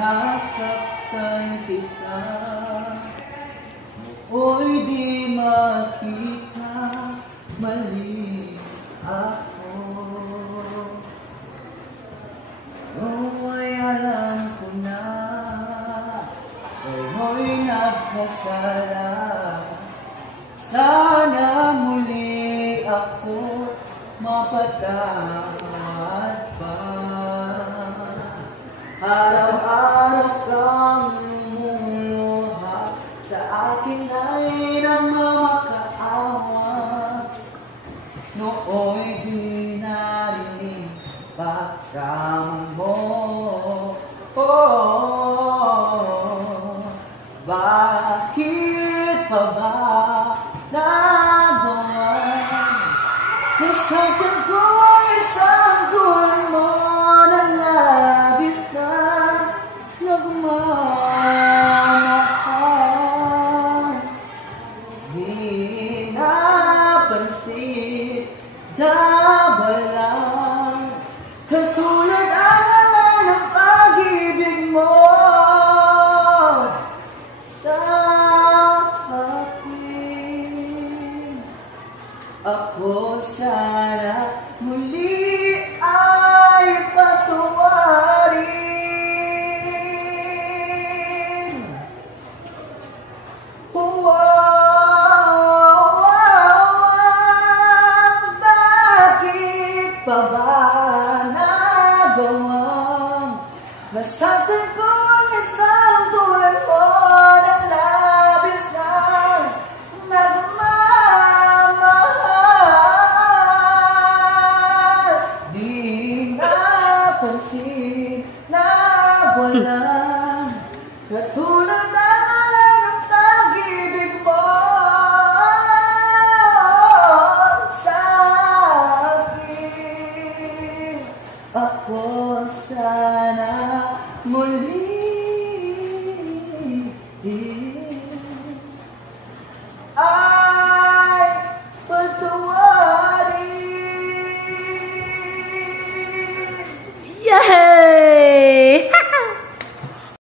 Nasaktan kita, oo'y di makita, mali ako. No'y alam ko na, sa'yo'y nagkasala. Sana muli ako mapatawad pa. Araw-araw kang lumuluha, sa akin ay nagmamakaawa. Nooy di narinig pagsama mo. Bakit pa ba nagawa? Nasaktan ko isang tulad mo na labis na nagmamahal. Di napansin, dabalang katulad ang alam ng pag-ibig mo sa akin. Ako sana muli ay patawarin. Bakit pa ba nagawang nasaktan ko ang isang tulad mo ng labis na nagmamahal? Di napansin na walang katulad